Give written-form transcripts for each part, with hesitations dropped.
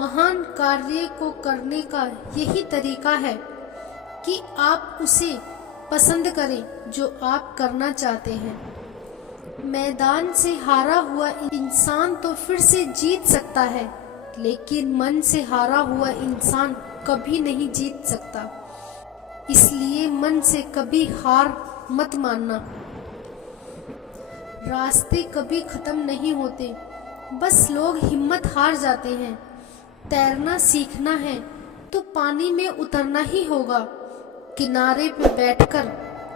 महान कार्य को करने का यही तरीका है कि आप उसे पसंद करें जो आप करना चाहते हैं। मैदान से हारा हुआ इंसान तो फिर से जीत सकता है, लेकिन मन से हारा हुआ इंसान कभी नहीं जीत सकता। इसलिए मन से कभी हार मत मानना। रास्ते कभी खत्म नहीं होते, बस लोग हिम्मत हार जाते हैं। तैरना सीखना है तो पानी में उतरना ही होगा। किनारे पे बैठकर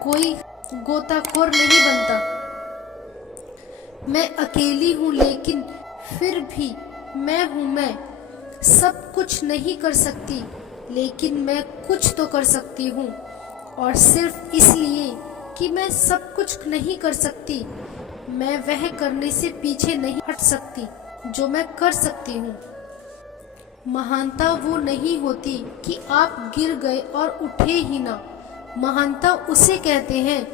कोई गोताखोर नहीं बनता। मैं अकेली हूँ लेकिन फिर भी मैं हूँ मैं। सब कुछ नहीं कर सकती लेकिन मैं कुछ तो कर सकती हूँ, और सिर्फ इसलिए कि मैं सब कुछ नहीं कर सकती, मैं वह करने से पीछे नहीं हट सकती जो मैं कर सकती हूँ। महानता वो नहीं होती कि आप गिर गए और उठे ही ना। महानता उसे कहते हैं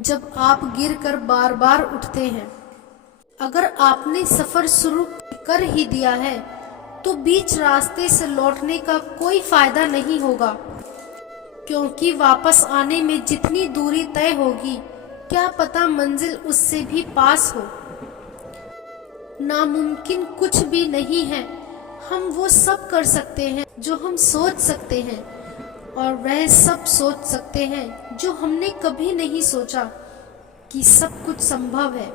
जब आप गिरकर बार बार उठते हैं। अगर आपने सफर शुरू कर ही दिया है तो बीच रास्ते से लौटने का कोई फायदा नहीं होगा, क्योंकि वापस आने में जितनी दूरी तय होगी क्या पता मंजिल उससे भी पास हो। नामुमकिन कुछ भी नहीं है। हम वो सब कर सकते हैं जो हम सोच सकते हैं, और वह सब सोच सकते हैं जो हमने कभी नहीं सोचा कि सब कुछ संभव है।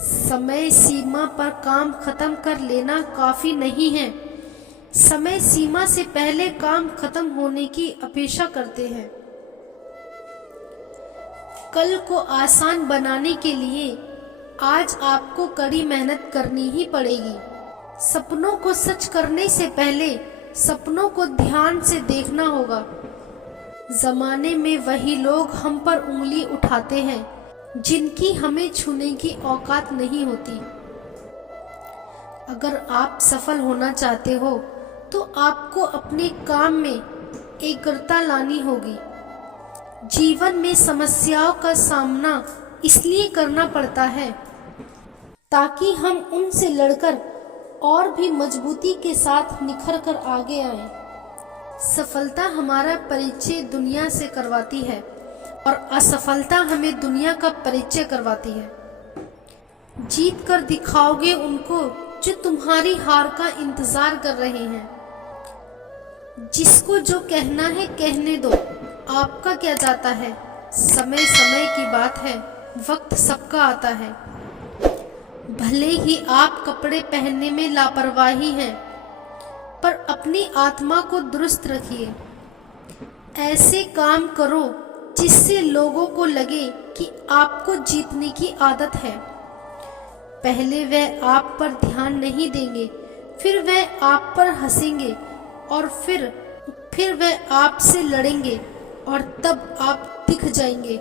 समय सीमा पर काम खत्म कर लेना काफी नहीं है। समय सीमा से पहले काम खत्म होने की अपेक्षा करते हैं। कल को आसान बनाने के लिए आज आपको कड़ी मेहनत करनी ही पड़ेगी। सपनों को सच करने से पहले सपनों को ध्यान से देखना होगा। जमाने में वही लोग हम पर उंगली उठाते हैं जिनकी हमें छूने की औकात नहीं होती। अगर आप सफल होना चाहते हो तो आपको अपने काम में एकाग्रता लानी होगी। जीवन में समस्याओं का सामना इसलिए करना पड़ता है ताकि हम उनसे लड़कर और भी मजबूती के साथ निखर कर आगे आएं। सफलता हमारा परिचय दुनिया से करवाती है और असफलता हमें दुनिया का परिचय करवाती है। जीत कर दिखाओगे उनको जो तुम्हारी हार का इंतजार कर रहे हैं। जिसको जो कहना है कहने दो, आपका क्या जाता है। समय समय की बात है, वक्त सबका आता है। भले ही आप कपड़े पहनने में लापरवाही हैं, पर अपनी आत्मा को दुरुस्त रखिए। ऐसे काम करो जिससे लोगों को लगे कि आपको जीतने की आदत है। पहले वह आप पर ध्यान नहीं देंगे, फिर वह आप पर हंसेंगे, और फिर वह आपसे लड़ेंगे, और तब आप दिख जाएंगे।